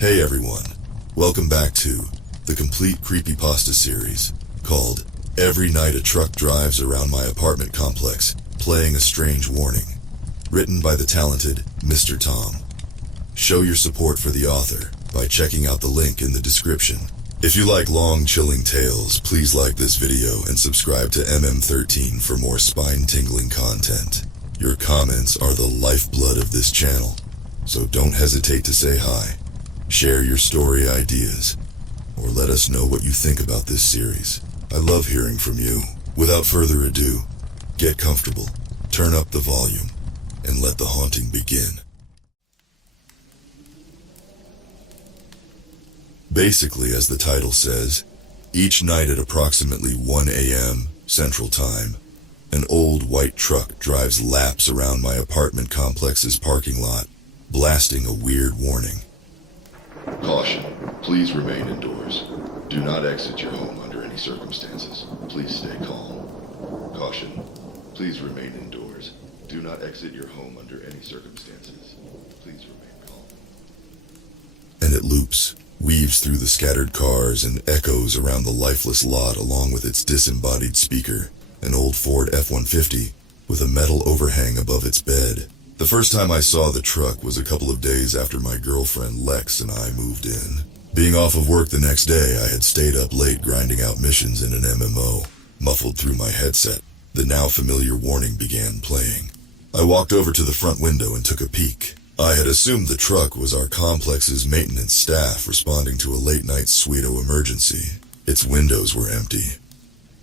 Hey everyone, welcome back to the complete Creepypasta series called Every Night a Truck Drives Around My Apartment Complex, Playing a Strange Warning, written by the talented Mr. Tom. Show your support for the author by checking out the link in the description. If you like long, chilling tales, please like this video and subscribe to MM13 for more spine-tingling content. Your comments are the lifeblood of this channel, so don't hesitate to say hi. Share your story ideas, or let us know what you think about this series. I love hearing from you. Without further ado, get comfortable, turn up the volume, and let the haunting begin. Basically, as the title says, each night at approximately 1 a.m. Central Time, an old white truck drives laps around my apartment complex's parking lot, blasting a weird warning. Caution, please remain indoors. Do not exit your home under any circumstances. Please stay calm. Caution, please remain indoors. Do not exit your home under any circumstances. Please remain calm. And it loops, weaves through the scattered cars and echoes around the lifeless lot along with its disembodied speaker, an old Ford F-150 with a metal overhang above its bed. The first time I saw the truck was a couple of days after my girlfriend Lex and I moved in. Being off of work the next day, I had stayed up late grinding out missions in an MMO. Muffled through my headset, the now familiar warning began playing. I walked over to the front window and took a peek. I had assumed the truck was our complex's maintenance staff responding to a late-night Sweeto emergency. Its windows were empty,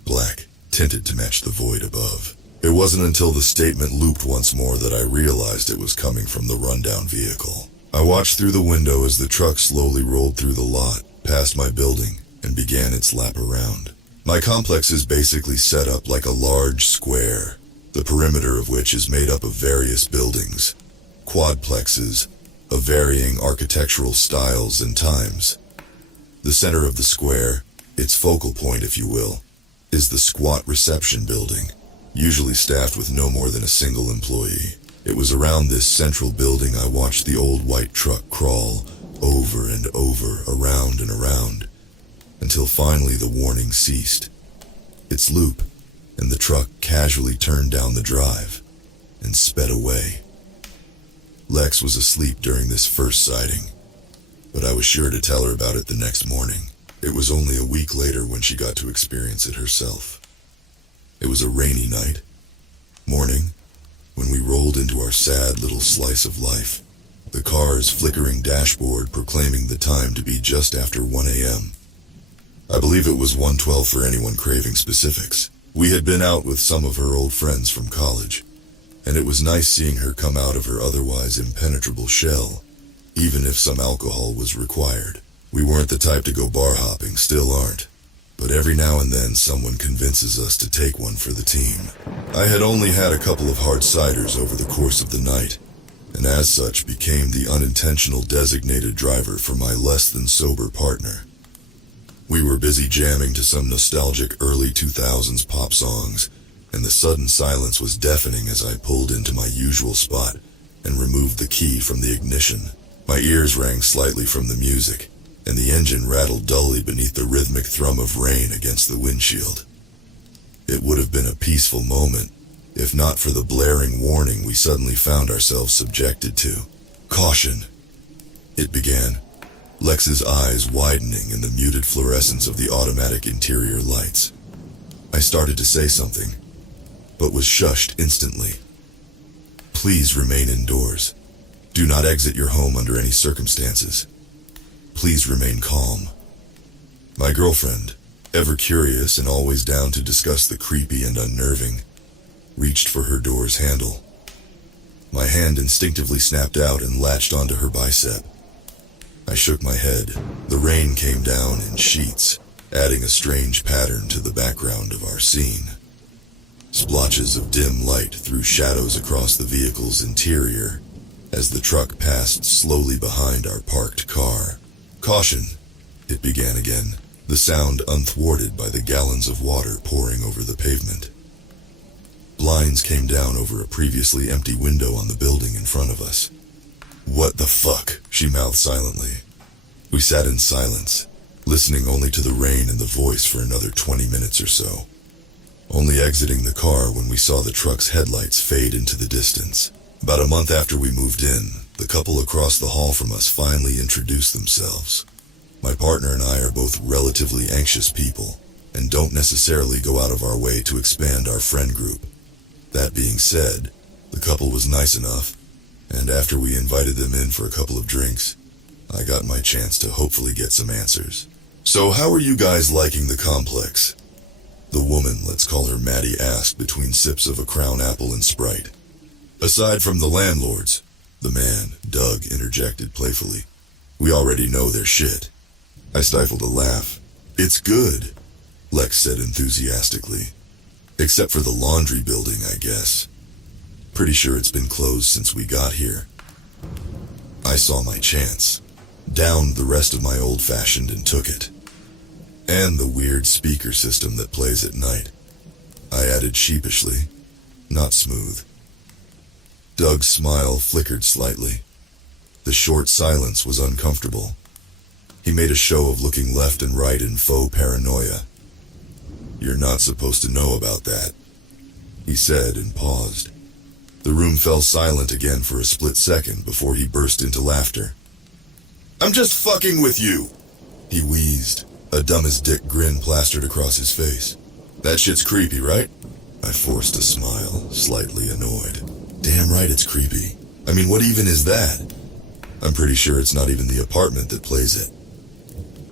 black, tinted to match the void above. It wasn't until the statement looped once more that I realized it was coming from the rundown vehicle. I watched through the window as the truck slowly rolled through the lot, past my building, and began its lap around. My complex is basically set up like a large square, the perimeter of which is made up of various buildings, quadplexes, of varying architectural styles and times. The center of the square, its focal point if you will, is the squat reception building, usually staffed with no more than a single employee. It was around this central building I watched the old white truck crawl over and over, around and around, until finally the warning ceased. Its loop, and the truck casually turned down the drive and sped away. Lex was asleep during this first sighting, but I was sure to tell her about it the next morning. It was only a week later when she got to experience it herself. It was a rainy morning, when we rolled into our sad little slice of life, the car's flickering dashboard proclaiming the time to be just after 1 a.m. I believe it was 1:12 for anyone craving specifics. We had been out with some of her old friends from college, and it was nice seeing her come out of her otherwise impenetrable shell, even if some alcohol was required. We weren't the type to go bar hopping, still aren't. But every now and then someone convinces us to take one for the team. I had only had a couple of hard ciders over the course of the night, and as such became the unintentional designated driver for my less than sober partner. We were busy jamming to some nostalgic early 2000s pop songs, and the sudden silence was deafening as I pulled into my usual spot and removed the key from the ignition. My ears rang slightly from the music, and the engine rattled dully beneath the rhythmic thrum of rain against the windshield. It would have been a peaceful moment, if not for the blaring warning we suddenly found ourselves subjected to. Caution, it began, Lex's eyes widening in the muted fluorescence of the automatic interior lights. I started to say something, but was shushed instantly. Please remain indoors. Do not exit your home under any circumstances. Please remain calm. My girlfriend, ever curious and always down to discuss the creepy and unnerving, reached for her door's handle. My hand instinctively snapped out and latched onto her bicep. I shook my head. The rain came down in sheets, adding a strange pattern to the background of our scene. Splotches of dim light threw shadows across the vehicle's interior as the truck passed slowly behind our parked car. Caution, it began again, the sound unthwarted by the gallons of water pouring over the pavement. Blinds came down over a previously empty window on the building in front of us. "What the fuck?" she mouthed silently. We sat in silence, listening only to the rain and the voice for another 20 minutes or so, only exiting the car when we saw the truck's headlights fade into the distance. About a month after we moved in, the couple across the hall from us finally introduced themselves. My partner and I are both relatively anxious people, and don't necessarily go out of our way to expand our friend group. That being said, the couple was nice enough, and after we invited them in for a couple of drinks, I got my chance to hopefully get some answers. So how are you guys liking the complex? The woman, let's call her Maddie, asked between sips of a Crown Apple and Sprite. Aside from the landlords, the man, Doug, interjected playfully. We already know their shit. I stifled a laugh. It's good, Lex said enthusiastically. Except for the laundry building, I guess. Pretty sure it's been closed since we got here. I saw my chance, downed the rest of my old-fashioned and took it. And the weird speaker system that plays at night. I added sheepishly, not smooth. Doug's smile flickered slightly. The short silence was uncomfortable. He made a show of looking left and right in faux paranoia. You're not supposed to know about that, he said and paused. The room fell silent again for a split second before he burst into laughter. I'm just fucking with you, he wheezed, a dumb-as-dick grin plastered across his face. That shit's creepy, right? I forced a smile, slightly annoyed. Damn right it's creepy. I mean, what even is that? I'm pretty sure it's not even the apartment that plays it.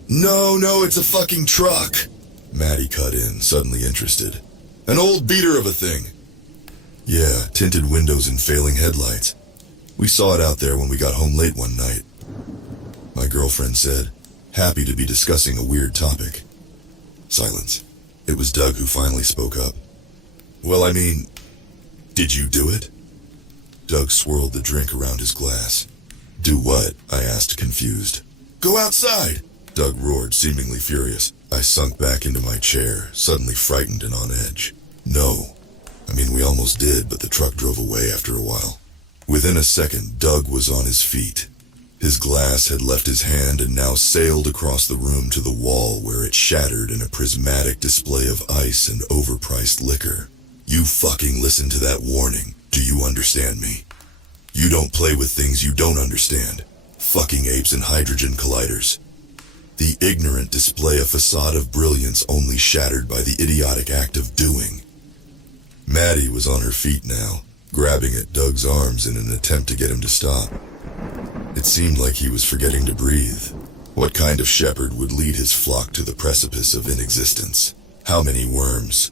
No, it's a fucking truck, Maddie cut in, suddenly interested. An old beater of a thing. Yeah, tinted windows and failing headlights. We saw it out there when we got home late one night. My girlfriend said, happy to be discussing a weird topic. Silence. It was Doug who finally spoke up. Well, I mean, did you do it? Doug swirled the drink around his glass. Do what? I asked, confused. Go outside, Doug roared, seemingly furious. I sunk back into my chair, suddenly frightened and on edge. No. I mean, we almost did, but the truck drove away after a while. Within a second, Doug was on his feet. His glass had left his hand and now sailed across the room to the wall where it shattered in a prismatic display of ice and overpriced liquor. You fucking listen to that warning. Do you understand me? You don't play with things you don't understand. Fucking apes and hydrogen colliders. The ignorant display a facade of brilliance only shattered by the idiotic act of doing. Maddie was on her feet now, grabbing at Doug's arms in an attempt to get him to stop. It seemed like he was forgetting to breathe. What kind of shepherd would lead his flock to the precipice of inexistence? How many worms?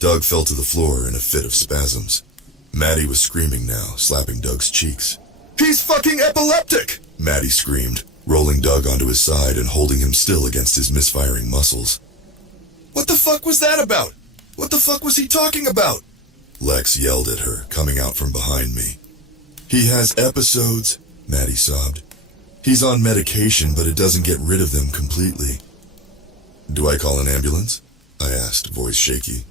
Doug fell to the floor in a fit of spasms. Maddie was screaming now, slapping Doug's cheeks. He's fucking epileptic! Maddie screamed, rolling Doug onto his side and holding him still against his misfiring muscles. What the fuck was that about? What the fuck was he talking about? Lex yelled at her, coming out from behind me. He has episodes, Maddie sobbed. He's on medication, but it doesn't get rid of them completely. Do I call an ambulance? I asked, voice shaky.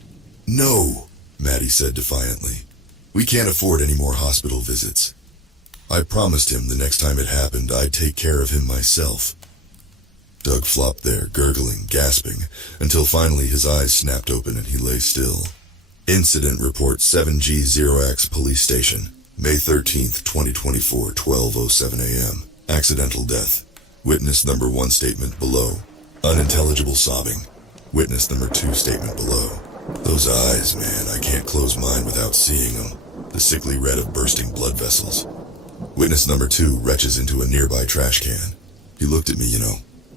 No, Maddie said defiantly. We can't afford any more hospital visits. I promised him the next time it happened I'd take care of him myself. Doug flopped there, gurgling, gasping, until finally his eyes snapped open and he lay still. Incident report 7G0X Police Station, May 13th, 2024, 12:07 a.m. Accidental death. Witness number 1 statement below. Unintelligible sobbing. Witness number 2 statement below. Those eyes, man, I can't close mine without seeing them. The sickly red of bursting blood vessels. Witness number 2 retches into a nearby trash can. He looked at me,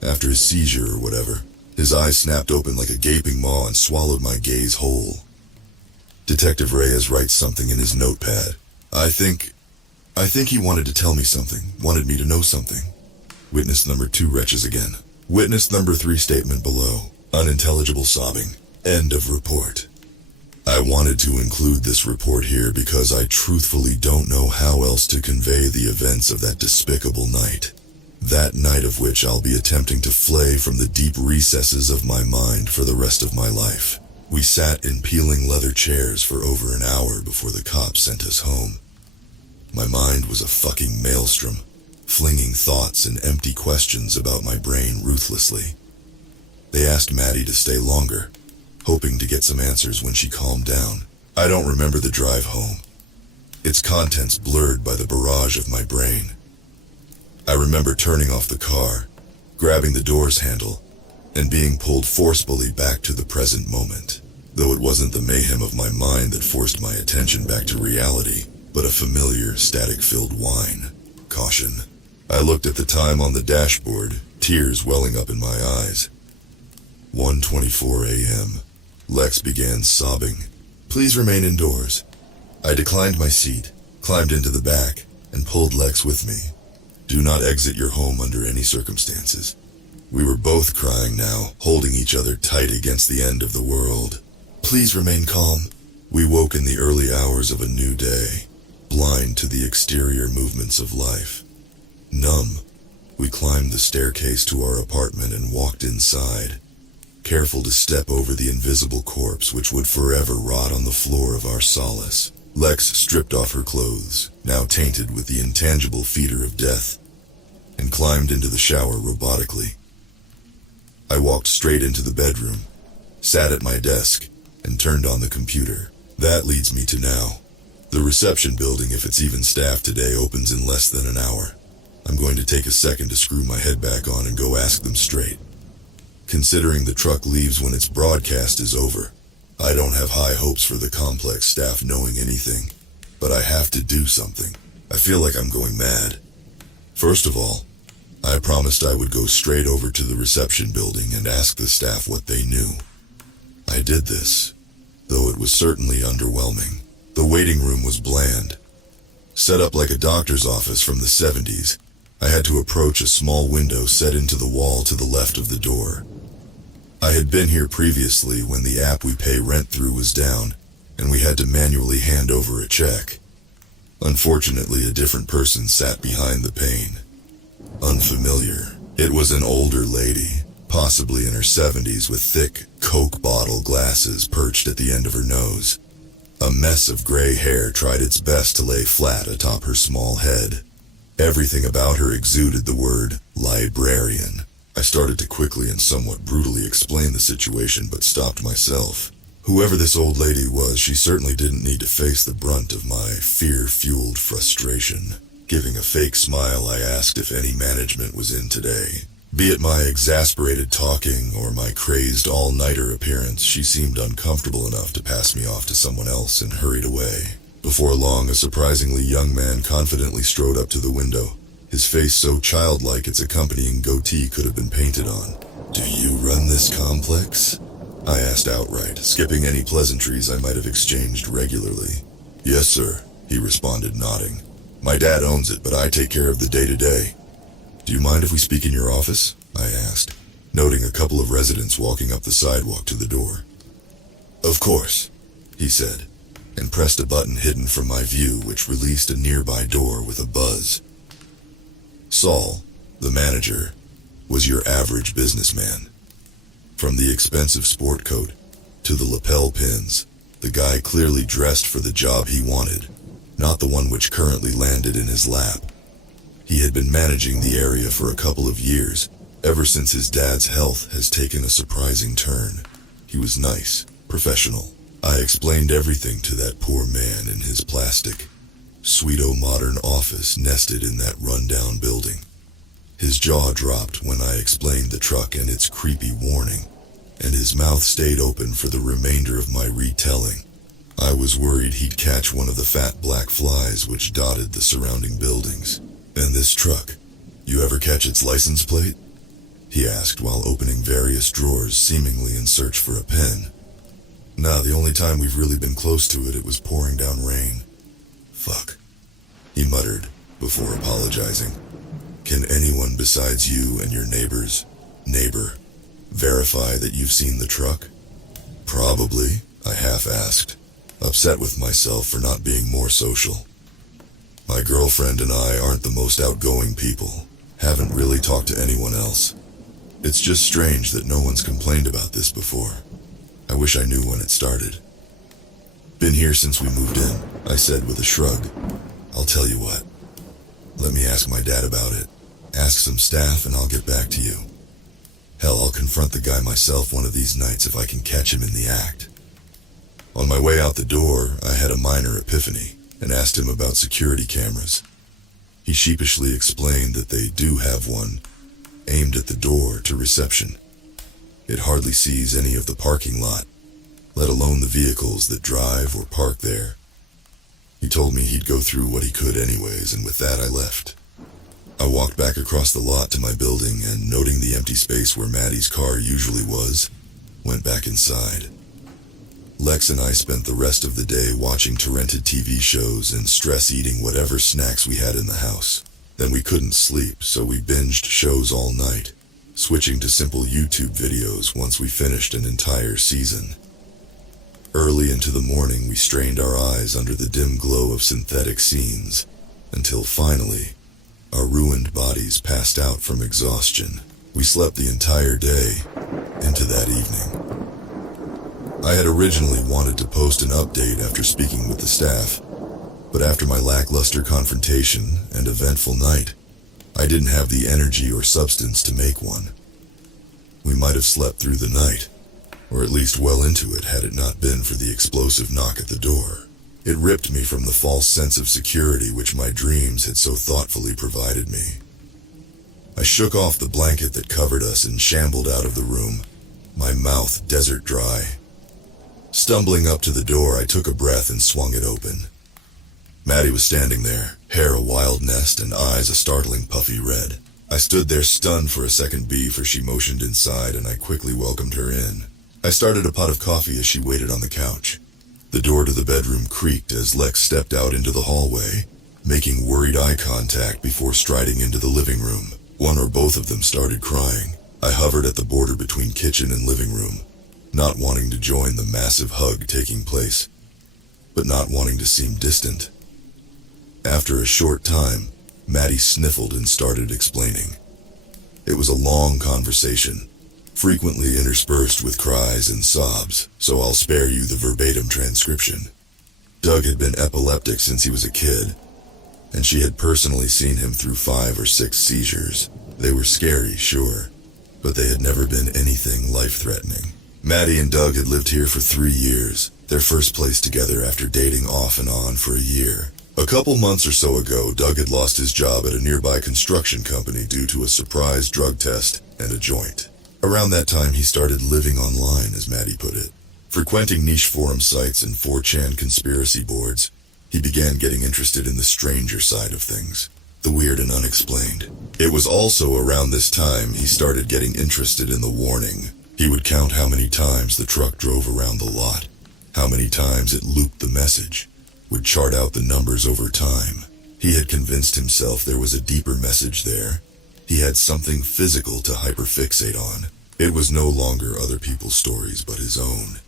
after his seizure or whatever. His eyes snapped open like a gaping maw and swallowed my gaze whole. Detective Reyes writes something in his notepad. I think he wanted to tell me something, wanted me to know something. Witness number 2 retches again. Witness number 3 statement below. Unintelligible sobbing. End of report. I wanted to include this report here because I truthfully don't know how else to convey the events of that despicable night. That night of which I'll be attempting to flay from the deep recesses of my mind for the rest of my life. We sat in peeling leather chairs for over an hour before the cops sent us home. My mind was a fucking maelstrom. flinging thoughts and empty questions about my brain ruthlessly. They asked Maddie to stay longer, hoping to get some answers when she calmed down. I don't remember the drive home, its contents blurred by the barrage of my brain. I remember turning off the car, grabbing the door's handle, and being pulled forcefully back to the present moment, though it wasn't the mayhem of my mind that forced my attention back to reality, but a familiar, static-filled whine. Caution. I looked at the time on the dashboard, tears welling up in my eyes. 1:24 a.m. Lex began sobbing. Please remain indoors. I declined my seat, climbed into the back, and pulled Lex with me. Do not exit your home under any circumstances. We were both crying now, holding each other tight against the end of the world. Please remain calm. We woke in the early hours of a new day, blind to the exterior movements of life. Numb, we climbed the staircase to our apartment and walked inside, careful to step over the invisible corpse which would forever rot on the floor of our solace. Lex stripped off her clothes, now tainted with the intangible fetor of death, and climbed into the shower robotically. I walked straight into the bedroom, sat at my desk, and turned on the computer. That leads me to now. The reception building, if it's even staffed today, opens in less than an hour. I'm going to take a second to screw my head back on and go ask them straight. Considering the truck leaves when its broadcast is over, I don't have high hopes for the complex staff knowing anything, but I have to do something. I feel like I'm going mad. First of all, I promised I would go straight over to the reception building and ask the staff what they knew. I did this, though it was certainly underwhelming. The waiting room was bland. Set up like a doctor's office from the 70s, I had to approach a small window set into the wall to the left of the door. I had been here previously when the app we pay rent through was down, and we had to manually hand over a check. Unfortunately, a different person sat behind the pane. Unfamiliar. It was an older lady, possibly in her 70s, with thick Coke bottle glasses perched at the end of her nose. A mess of gray hair tried its best to lay flat atop her small head. Everything about her exuded the word librarian. I started to quickly and somewhat brutally explain the situation, but stopped myself. Whoever this old lady was, she certainly didn't need to face the brunt of my fear-fueled frustration. Giving a fake smile, I asked if any management was in today. Be it my exasperated talking or my crazed all-nighter appearance, she seemed uncomfortable enough to pass me off to someone else and hurried away. Before long, a surprisingly young man confidently strode up to the window, his face so childlike its accompanying goatee could have been painted on. Do you run this complex? I asked outright, skipping any pleasantries I might have exchanged regularly. Yes, sir, he responded, nodding. My dad owns it, but I take care of the day-to-day. Do you mind if we speak in your office? I asked, noting a couple of residents walking up the sidewalk to the door. Of course, he said, and pressed a button hidden from my view which released a nearby door with a buzz. Saul, the manager, was your average businessman. From the expensive sport coat to the lapel pins, the guy clearly dressed for the job he wanted, not the one which currently landed in his lap. He had been managing the area for a couple of years, ever since his dad's health has taken a surprising turn. He was nice, professional. I explained everything to that poor man in his plastic, pseudo-modern office nested in that run-down building. His jaw dropped when I explained the truck and its creepy warning, and his mouth stayed open for the remainder of my retelling. I was worried he'd catch one of the fat black flies which dotted the surrounding buildings. And this truck, you ever catch its license plate? He asked while opening various drawers seemingly in search for a pen. Nah, the only time we've really been close to it, it was pouring down rain. Fuck, he muttered before apologizing. Can anyone besides you and your neighbor, verify that you've seen the truck? Probably, I half-asked, upset with myself for not being more social. My girlfriend and I aren't the most outgoing people, haven't really talked to anyone else. It's just strange that no one's complained about this before. I wish I knew when it started. Been here since we moved in, I said with a shrug. I'll tell you what. Let me ask my dad about it. Ask some staff and I'll get back to you. Hell, I'll confront the guy myself one of these nights if I can catch him in the act. On my way out the door, I had a minor epiphany and asked him about security cameras. He sheepishly explained that they do have one, aimed at the door to reception. It hardly sees any of the parking lot, let alone the vehicles that drive or park there. He told me he'd go through what he could anyways, and with that I left. I walked back across the lot to my building and, noting the empty space where Maddie's car usually was, went back inside. Lex and I spent the rest of the day watching torrented TV shows and stress-eating whatever snacks we had in the house. Then we couldn't sleep, so we binged shows all night, switching to simple YouTube videos once we finished an entire season. Early into the morning, we strained our eyes under the dim glow of synthetic scenes, until finally, our ruined bodies passed out from exhaustion. We slept the entire day into that evening. I had originally wanted to post an update after speaking with the staff, but after my lackluster confrontation and eventful night, I didn't have the energy or substance to make one. We might have slept through the night, or at least well into it, had it not been for the explosive knock at the door. It ripped me from the false sense of security which my dreams had so thoughtfully provided me. I shook off the blanket that covered us and shambled out of the room, my mouth desert dry. Stumbling up to the door, I took a breath and swung it open. Maddie was standing there, hair a wild nest and eyes a startling puffy red. I stood there stunned for a second before she motioned inside, and I quickly welcomed her in. I started a pot of coffee as she waited on the couch. The door to the bedroom creaked as Lex stepped out into the hallway, making worried eye contact before striding into the living room. One or both of them started crying. I hovered at the border between kitchen and living room, not wanting to join the massive hug taking place, but not wanting to seem distant. After a short time, Maddie sniffled and started explaining. It was a long conversation, frequently interspersed with cries and sobs, so I'll spare you the verbatim transcription. Doug had been epileptic since he was a kid, and she had personally seen him through 5 or 6 seizures. They were scary, sure, but they had never been anything life-threatening. Maddie and Doug had lived here for 3 years, their first place together after dating off and on for a year. A couple months or so ago, Doug had lost his job at a nearby construction company due to a surprise drug test and a joint. Around that time, he started living online, as Maddie put it. Frequenting niche forum sites and 4chan conspiracy boards, he began getting interested in the stranger side of things, the weird and unexplained. It was also around this time he started getting interested in the warning. He would count how many times the truck drove around the lot, how many times it looped the message, would chart out the numbers over time. He had convinced himself there was a deeper message there. He had something physical to hyperfixate on. It was no longer other people's stories but his own,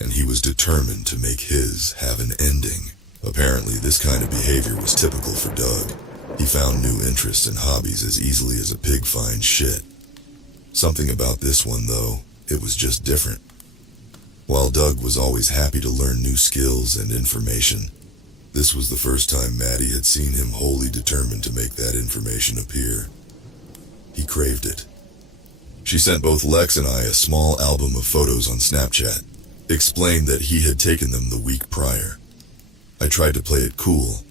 and he was determined to make his have an ending. Apparently, this kind of behavior was typical for Doug. He found new interests and hobbies as easily as a pig finds shit. Something about this one, though, it was just different. While Doug was always happy to learn new skills and information, this was the first time Maddie had seen him wholly determined to make that information appear. He craved it. She sent both Lex and I a small album of photos on Snapchat, explained that he had taken them the week prior. I tried to play it cool,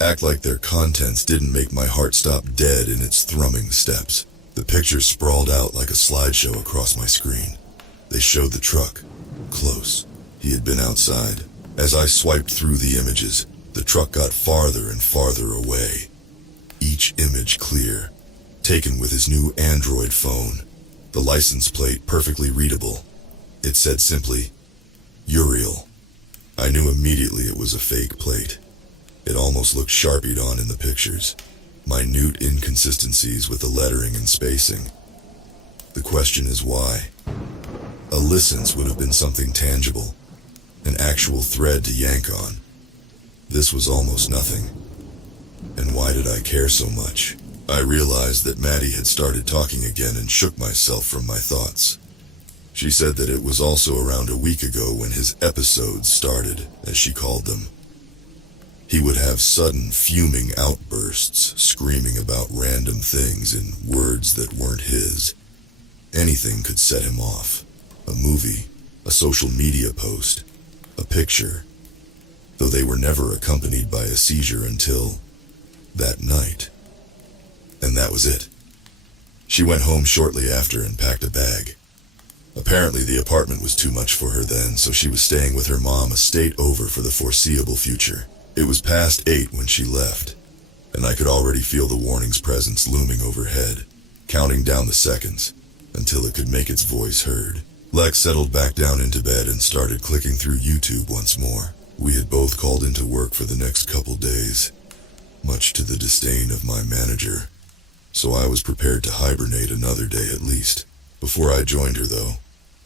act like their contents didn't make my heart stop dead in its thrumming steps. The pictures sprawled out like a slideshow across my screen. They showed the truck, close. He had been outside. As I swiped through the images, the truck got farther and farther away. Each image clear, taken with his new Android phone, the license plate perfectly readable. It said simply, Uriel. I knew immediately it was a fake plate. It almost looked Sharpied on in the pictures. Minute inconsistencies with the lettering and spacing. The question is why? A license would have been something tangible, an actual thread to yank on. This was almost nothing. And why did I care so much? I realized that Maddie had started talking again and shook myself from my thoughts. She said that it was also around a week ago when his episodes started, as she called them. He would have sudden, fuming outbursts, screaming about random things in words that weren't his. Anything could set him off. A movie, a social media post, a picture, though they were never accompanied by a seizure until that night. And that was it. She went home shortly after and packed a bag. Apparently the apartment was too much for her then, so she was staying with her mom a state over for the foreseeable future. It was past 8 when she left, and I could already feel the warning's presence looming overhead, counting down the seconds until it could make its voice heard. Lex settled back down into bed and started clicking through YouTube once more. We had both called into work for the next couple days, much to the disdain of my manager, so I was prepared to hibernate another day at least. Before I joined her, though,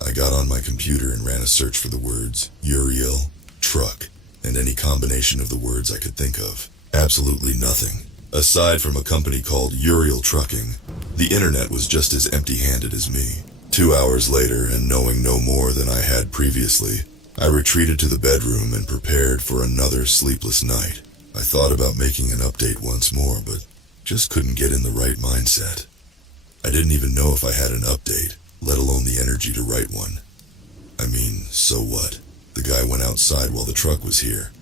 I got on my computer and ran a search for the words Uriel, truck, and any combination of the words I could think of. Absolutely nothing. Aside from a company called Uriel Trucking, the internet was just as empty-handed as me. 2 hours later, and knowing no more than I had previously, I retreated to the bedroom and prepared for another sleepless night. I thought about making an update once more, but just couldn't get in the right mindset. I didn't even know if I had an update, let alone the energy to write one. I mean, so what? The guy went outside while the truck was here.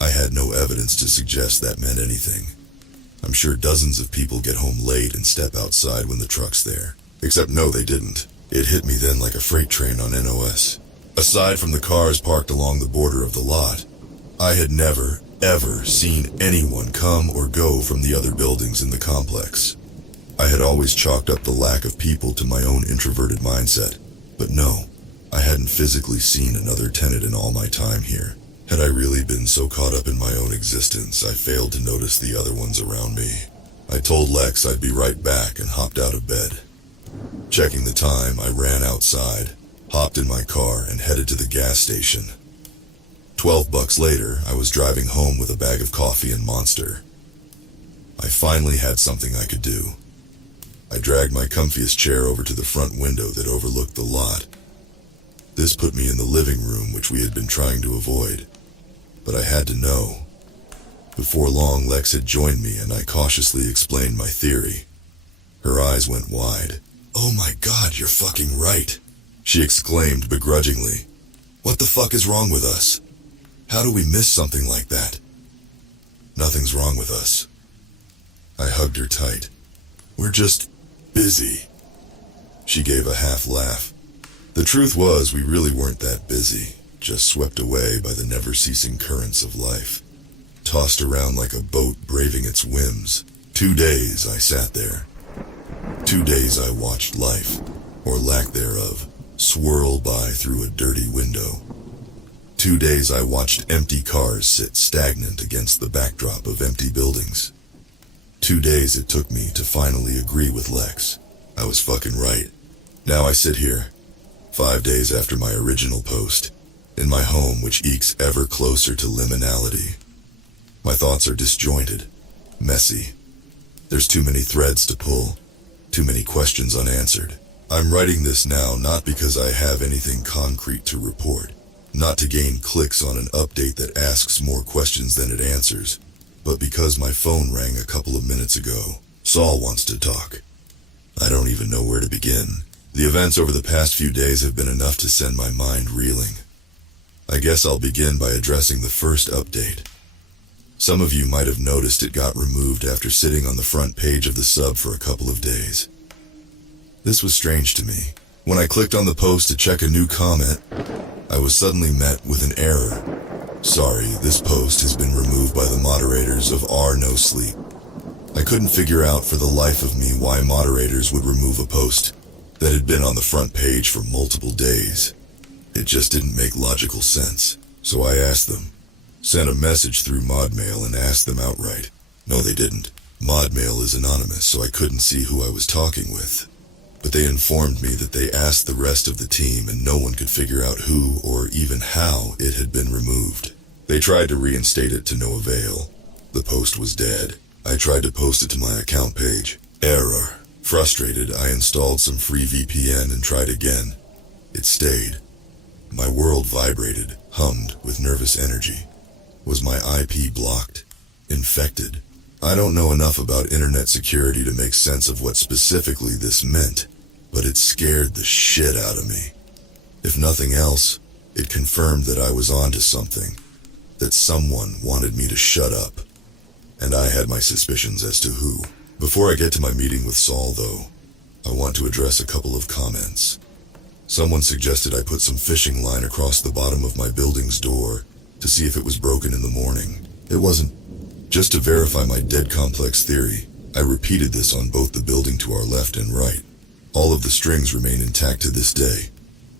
I had no evidence to suggest that meant anything. I'm sure dozens of people get home late and step outside when the truck's there. Except no, they didn't. It hit me then like a freight train on NOS. Aside from the cars parked along the border of the lot, I had never, ever seen anyone come or go from the other buildings in the complex. I had always chalked up the lack of people to my own introverted mindset, but no, I hadn't physically seen another tenant in all my time here. Had I really been so caught up in my own existence, I failed to notice the other ones around me. I told Lex I'd be right back and hopped out of bed. Checking the time, I ran outside, hopped in my car, and headed to the gas station. $12 later, I was driving home with a bag of coffee and Monster. I finally had something I could do. I dragged my comfiest chair over to the front window that overlooked the lot. This put me in the living room, which we had been trying to avoid. But I had to know. Before long, Lex had joined me, and I cautiously explained my theory. Her eyes went wide. "Oh my God, you're fucking right," she exclaimed begrudgingly. "What the fuck is wrong with us? How do we miss something like that?" "Nothing's wrong with us." I hugged her tight. "We're just busy." She gave a half laugh. The truth was, we really weren't that busy, just swept away by the never-ceasing currents of life. Tossed around like a boat braving its whims. 2 days I sat there. 2 days I watched life, or lack thereof, swirl by through a dirty window. 2 days I watched empty cars sit stagnant against the backdrop of empty buildings. 2 days it took me to finally agree with Lex. I was fucking right. Now I sit here, 5 days after my original post, in my home which ekes ever closer to liminality. My thoughts are disjointed, messy. There's too many threads to pull, too many questions unanswered. I'm writing this now not because I have anything concrete to report, not to gain clicks on an update that asks more questions than it answers, but because my phone rang a couple of minutes ago. Saul wants to talk. I don't even know where to begin. The events over the past few days have been enough to send my mind reeling. I guess I'll begin by addressing the first update. Some of you might have noticed it got removed after sitting on the front page of the sub for a couple of days. This was strange to me. When I clicked on the post to check a new comment, I was suddenly met with an error. "Sorry, this post has been removed by the moderators of R No Sleep." I couldn't figure out for the life of me why moderators would remove a post that had been on the front page for multiple days. It just didn't make logical sense. So I asked them. Sent a message through Modmail and asked them outright. No, they didn't. Modmail is anonymous, so I couldn't see who I was talking with. But they informed me that they asked the rest of the team and no one could figure out who or even how it had been removed. They tried to reinstate it to no avail. The post was dead. I tried to post it to my account page. Error. Frustrated, I installed some free VPN and tried again. It stayed. My world vibrated, hummed with nervous energy. Was my IP blocked? Infected? I don't know enough about internet security to make sense of what specifically this meant, but it scared the shit out of me. If nothing else, it confirmed that I was onto something, that someone wanted me to shut up. And I had my suspicions as to who. Before I get to my meeting with Saul, though, I want to address a couple of comments. Someone suggested I put some fishing line across the bottom of my building's door to see if it was broken in the morning. It wasn't. Just to verify my dead complex theory, I repeated this on both the building to our left and right. All of the strings remain intact to this day.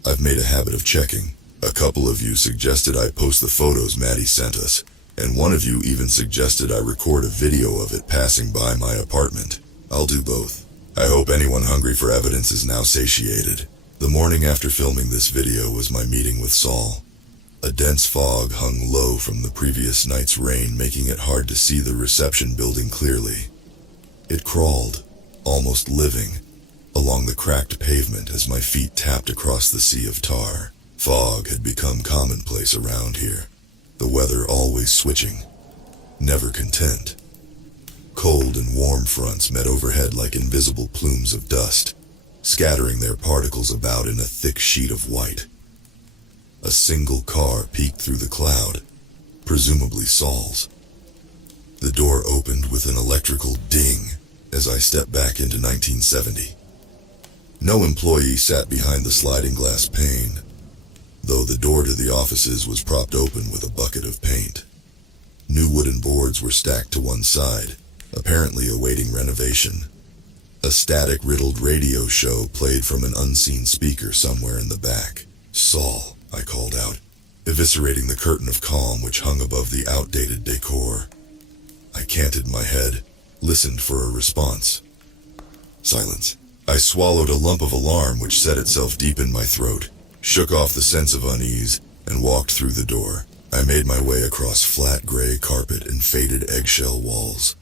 I've made a habit of checking. A couple of you suggested I post the photos Maddie sent us, and one of you even suggested I record a video of it passing by my apartment. I'll do both. I hope anyone hungry for evidence is now satiated. The morning after filming this video was my meeting with Saul. A dense fog hung low from the previous night's rain, making it hard to see the reception building clearly. It crawled, almost living, along the cracked pavement as my feet tapped across the sea of tar. Fog had become commonplace around here, the weather always switching, never content. Cold and warm fronts met overhead like invisible plumes of dust, scattering their particles about in a thick sheet of white. A single car peeked through the cloud, presumably Saul's. The door opened with an electrical ding as I stepped back into 1970. No employee sat behind the sliding glass pane, though the door to the offices was propped open with a bucket of paint. New wooden boards were stacked to one side, apparently awaiting renovation. A static-riddled radio show played from an unseen speaker somewhere in the back. "Saul," I called out, eviscerating the curtain of calm which hung above the outdated decor. I canted my head, listened for a response. Silence. I swallowed a lump of alarm which set itself deep in my throat, shook off the sense of unease, and walked through the door. I made my way across flat gray carpet and faded eggshell walls,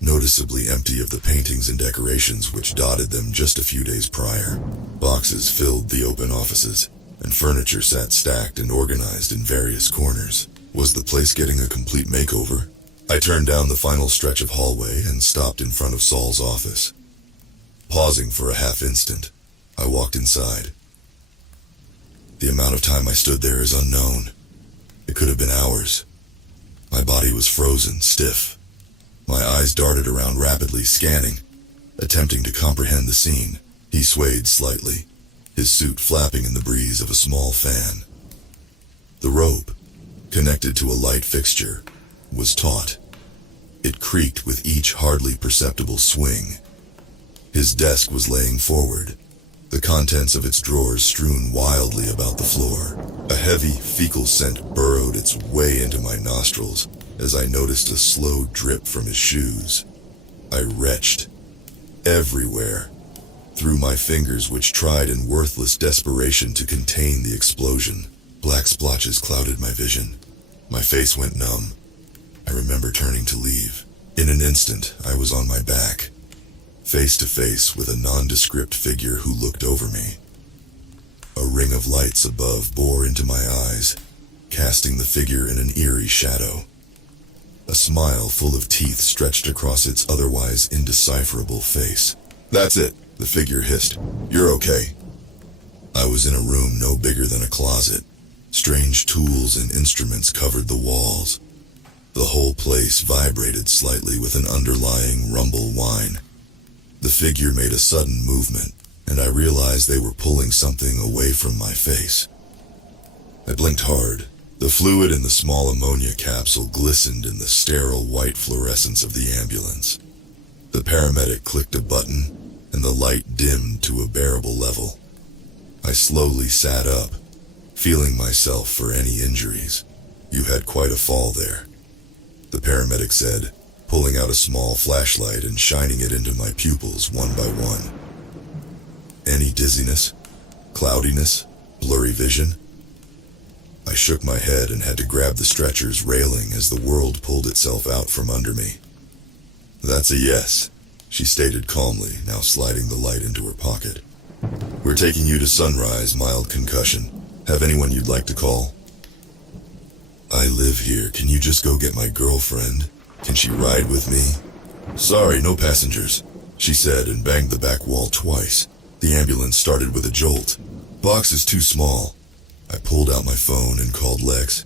noticeably empty of the paintings and decorations which dotted them just a few days prior. Boxes filled the open offices, and furniture sat stacked and organized in various corners. Was the place getting a complete makeover? I turned down the final stretch of hallway and stopped in front of Saul's office. Pausing for a half instant, I walked inside. The amount of time I stood there is unknown. It could have been hours. My body was frozen, stiff. My eyes darted around rapidly, scanning, attempting to comprehend the scene. He swayed slightly, his suit flapping in the breeze of a small fan. The rope, connected to a light fixture, was taut. It creaked with each hardly perceptible swing. His desk was laying forward, the contents of its drawers strewn wildly about the floor. A heavy, fecal scent burrowed its way into my nostrils as I noticed a slow drip from his shoes. I retched. Everywhere. Through my fingers which tried in worthless desperation to contain the explosion. Black splotches clouded my vision. My face went numb. I remember turning to leave. In an instant, I was on my back, face to face with a nondescript figure who looked over me. A ring of lights above bore into my eyes, casting the figure in an eerie shadow. A smile full of teeth stretched across its otherwise indecipherable face. "That's it," the figure hissed. "You're okay." I was in a room no bigger than a closet. Strange tools and instruments covered the walls. The whole place vibrated slightly with an underlying rumble whine. The figure made a sudden movement, and I realized they were pulling something away from my face. I blinked hard. The fluid in the small ammonia capsule glistened in the sterile white fluorescence of the ambulance. The paramedic clicked a button, and the light dimmed to a bearable level. I slowly sat up, feeling myself for any injuries. "You had quite a fall there," the paramedic said, pulling out a small flashlight and shining it into my pupils one by one. "Any dizziness? Cloudiness? Blurry vision?" I shook my head and had to grab the stretcher's railing as the world pulled itself out from under me. "That's a yes," she stated calmly, now sliding the light into her pocket. "We're taking you to Sunrise, mild concussion. Have anyone you'd like to call?" I live here. Can you just go get my girlfriend? Can she ride with me? Sorry, no passengers, she said and banged the back wall twice. The ambulance started with a jolt. Box is too small. I pulled out my phone and called Lex,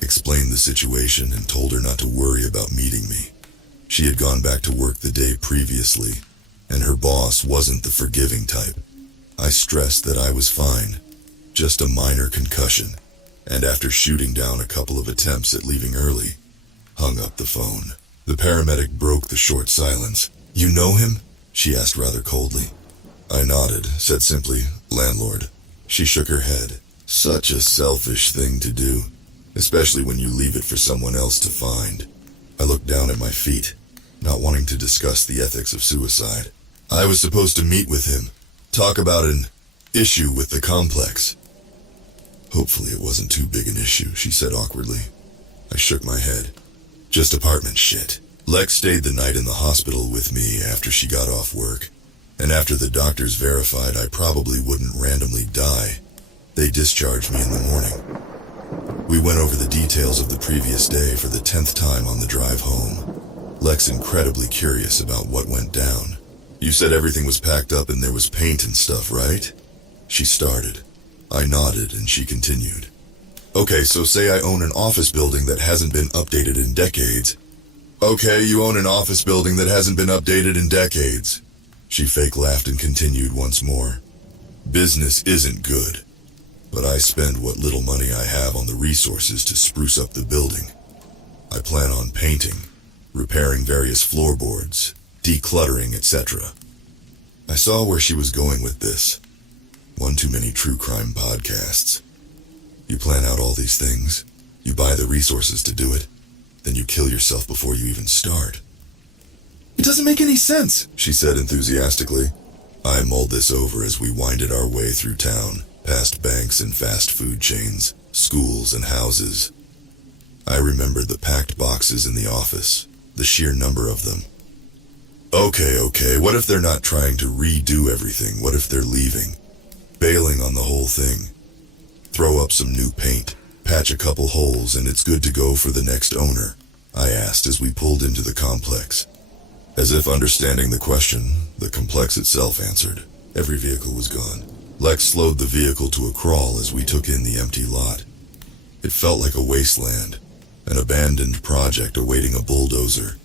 explained the situation and told her not to worry about meeting me. She had gone back to work the day previously, and her boss wasn't the forgiving type. I stressed that I was fine, just a minor concussion, and after shooting down a couple of attempts at leaving early, hung up the phone. The paramedic broke the short silence. You know him? She asked rather coldly. I nodded, said simply, landlord. She shook her head. Such a selfish thing to do, especially when you leave it for someone else to find. I looked down at my feet, not wanting to discuss the ethics of suicide. I was supposed to meet with him, talk about an issue with the complex. Hopefully it wasn't too big an issue, she said awkwardly. I shook my head. Just apartment shit. Lex stayed the night in the hospital with me after she got off work, and after the doctors verified I probably wouldn't randomly die, they discharged me in the morning. We went over the details of the previous day for the 10th time on the drive home. Lex incredibly curious about what went down. You said everything was packed up and there was paint and stuff, right? She started. I nodded and she continued. Okay, so say I own an office building that hasn't been updated in decades. Okay, you own an office building that hasn't been updated in decades. She fake laughed and continued once more. Business isn't good, but I spend what little money I have on the resources to spruce up the building. I plan on painting, repairing various floorboards, decluttering, etc. I saw where she was going with this. One too many true crime podcasts. You plan out all these things, you buy the resources to do it, then you kill yourself before you even start. It doesn't make any sense, she said enthusiastically. I mulled this over as we winded our way through town, past banks and fast food chains, schools and houses. I remembered the packed boxes in the office, the sheer number of them. Okay, what if they're not trying to redo everything? What if they're leaving, bailing on the whole thing? Throw up some new paint, patch a couple holes, and it's good to go for the next owner, I asked as we pulled into the complex. As if understanding the question, the complex itself answered. Every vehicle was gone. Lex slowed the vehicle to a crawl as we took in the empty lot. It felt like a wasteland, an abandoned project awaiting a bulldozer.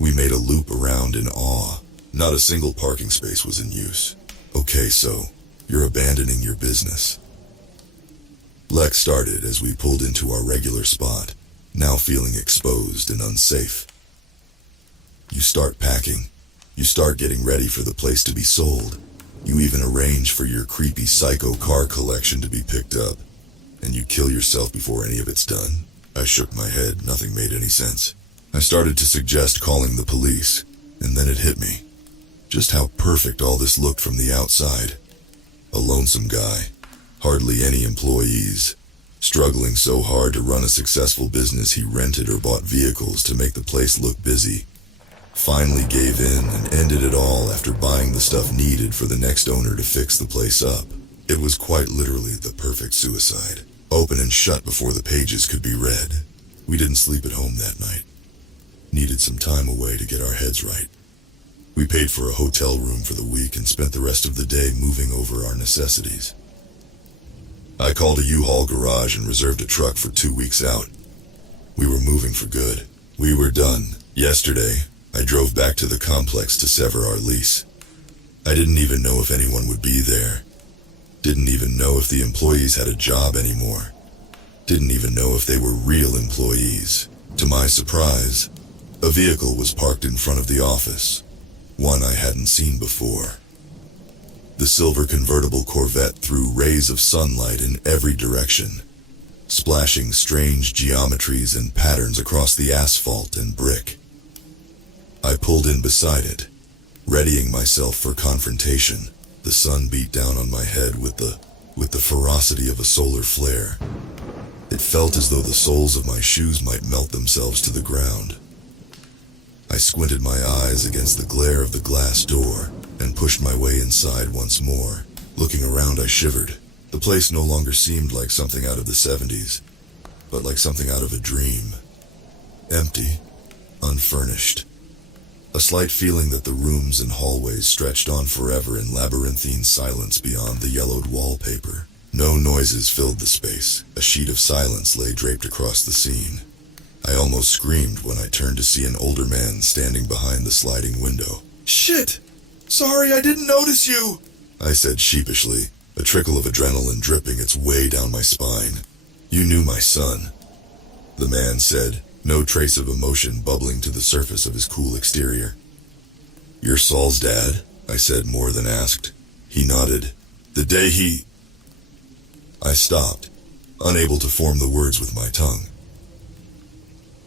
We made a loop around in awe. Not a single parking space was in use. Okay, so you're abandoning your business. Lex started as we pulled into our regular spot, now feeling exposed and unsafe. You start packing. You start getting ready for the place to be sold. You even arrange for your creepy psycho car collection to be picked up. And you kill yourself before any of it's done. I shook my head. Nothing made any sense. I started to suggest calling the police, and then it hit me. Just how perfect all this looked from the outside. A lonesome guy. Hardly any employees. Struggling so hard to run a successful business he rented or bought vehicles to make the place look busy. Finally gave in and ended it all after buying the stuff needed for the next owner to fix the place up. It was quite literally the perfect suicide. Open and shut before the pages could be read. We didn't sleep at home that night. Needed some time away to get our heads right. We paid for a hotel room for the week and spent the rest of the day moving over our necessities. I called a U-Haul garage and reserved a truck for 2 weeks out. We were moving for good. We were done. Yesterday, I drove back to the complex to sever our lease. I didn't even know if anyone would be there. Didn't even know if the employees had a job anymore. Didn't even know if they were real employees. To my surprise, a vehicle was parked in front of the office. One I hadn't seen before. The silver convertible Corvette threw rays of sunlight in every direction, splashing strange geometries and patterns across the asphalt and brick. I pulled in beside it, readying myself for confrontation. The sun beat down on my head with the ferocity of a solar flare. It felt as though the soles of my shoes might melt themselves to the ground. I squinted my eyes against the glare of the glass door and pushed my way inside once more. Looking around, I shivered. The place no longer seemed like something out of the 70s. but like something out of a dream. Empty, unfurnished. A slight feeling that the rooms and hallways stretched on forever in labyrinthine silence beyond the yellowed wallpaper. No noises filled the space. A sheet of silence lay draped across the scene. I almost screamed when I turned to see an older man standing behind the sliding window. "Shit! Sorry, I didn't notice you!" I said sheepishly, a trickle of adrenaline dripping its way down my spine. "You knew my son," the man said, no trace of emotion bubbling to the surface of his cool exterior. "You're Saul's dad?" I said more than asked. He nodded. "The day he—" I stopped, unable to form the words with my tongue.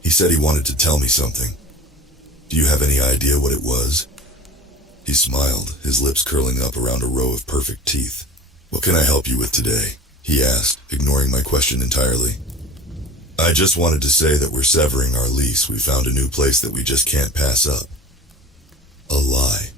"He said he wanted to tell me something. Do you have any idea what it was?" He smiled, his lips curling up around a row of perfect teeth. "What can I help you with today?" he asked, ignoring my question entirely. "I just wanted to say that we're severing our lease. We found a new place that we just can't pass up." "A lie."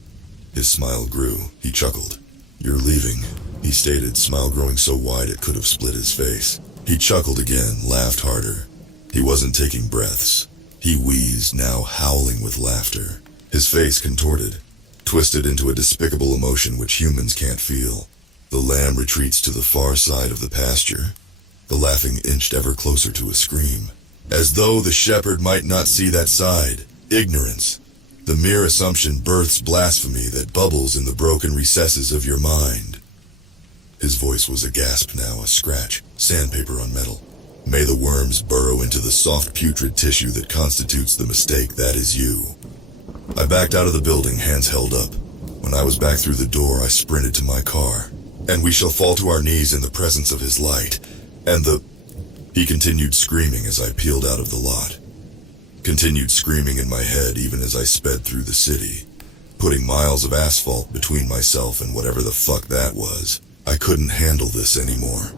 His smile grew. He chuckled. "You're leaving," he stated, smile growing so wide it could have split his face. He chuckled again, laughed harder. He wasn't taking breaths. He wheezed, now howling with laughter. His face contorted, twisted into a despicable emotion which humans can't feel. The lamb retreats to the far side of the pasture. The laughing inched ever closer to a scream. As though the shepherd might not see that side. Ignorance. The mere assumption births blasphemy that bubbles in the broken recesses of your mind. His voice was a gasp now, a scratch, sandpaper on metal. "May the worms burrow into the soft putrid tissue that constitutes the mistake that is you." I backed out of the building, hands held up. When I was back through the door, I sprinted to my car. "And we shall fall to our knees in the presence of his light. And the—" He continued screaming as I peeled out of the lot. Continued screaming in my head even as I sped through the city, putting miles of asphalt between myself and whatever the fuck that was. I couldn't handle this anymore.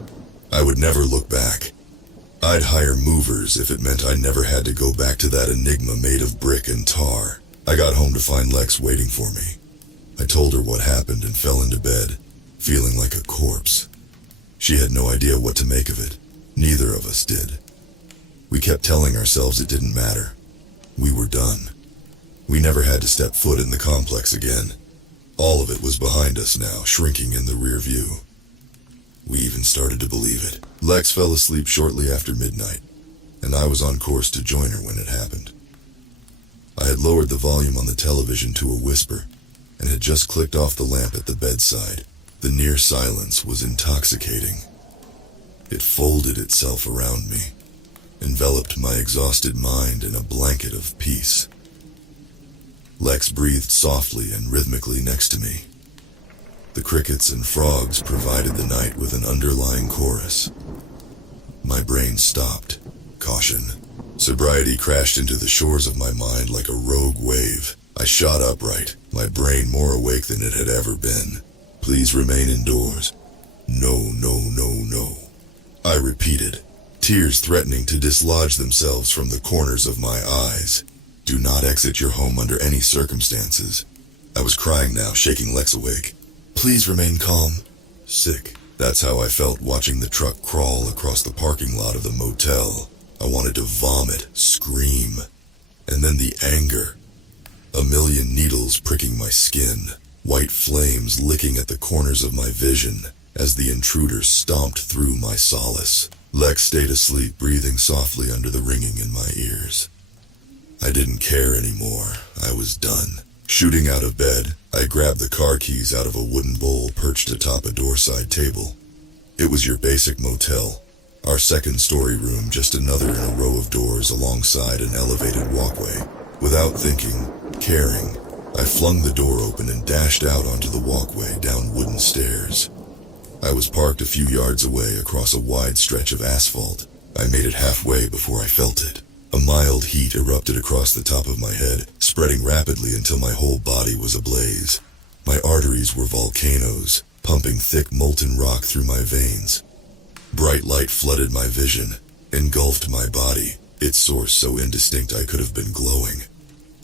I would never look back. I'd hire movers if it meant I never had to go back to that enigma made of brick and tar. I got home to find Lex waiting for me. I told her what happened and fell into bed, feeling like a corpse. She had no idea what to make of it. Neither of us did. We kept telling ourselves it didn't matter. We were done. We never had to step foot in the complex again. All of it was behind us now, shrinking in the rear view. We even started to believe it. Lex fell asleep shortly after midnight, and I was on course to join her when it happened. I had lowered the volume on the television to a whisper, and had just clicked off the lamp at the bedside. The near silence was intoxicating. It folded itself around me, enveloped my exhausted mind in a blanket of peace. Lex breathed softly and rhythmically next to me. The crickets and frogs provided the night with an underlying chorus. My brain stopped. Caution. Sobriety crashed into the shores of my mind like a rogue wave. I shot upright, my brain more awake than it had ever been. "Please remain indoors." "No, no, no, no," I repeated, tears threatening to dislodge themselves from the corners of my eyes. "Do not exit your home under any circumstances." I was crying now, shaking Lex awake. "Please remain calm." Sick. That's how I felt watching the truck crawl across the parking lot of the motel. I wanted to vomit, scream. And then the anger. A million needles pricking my skin, white flames licking at the corners of my vision as the intruder stomped through my solace. Lex stayed asleep, breathing softly under the ringing in my ears. I didn't care anymore. I was done. Shooting out of bed, I grabbed the car keys out of a wooden bowl perched atop a doorside table. It was your basic motel. Our second-story room, just another in a row of doors alongside an elevated walkway. Without thinking, caring, I flung the door open and dashed out onto the walkway down wooden stairs. I was parked a few yards away across a wide stretch of asphalt. I made it halfway before I felt it. A mild heat erupted across the top of my head, spreading rapidly until my whole body was ablaze. My arteries were volcanoes, pumping thick molten rock through my veins. Bright light flooded my vision, engulfed my body, its source so indistinct I could have been glowing.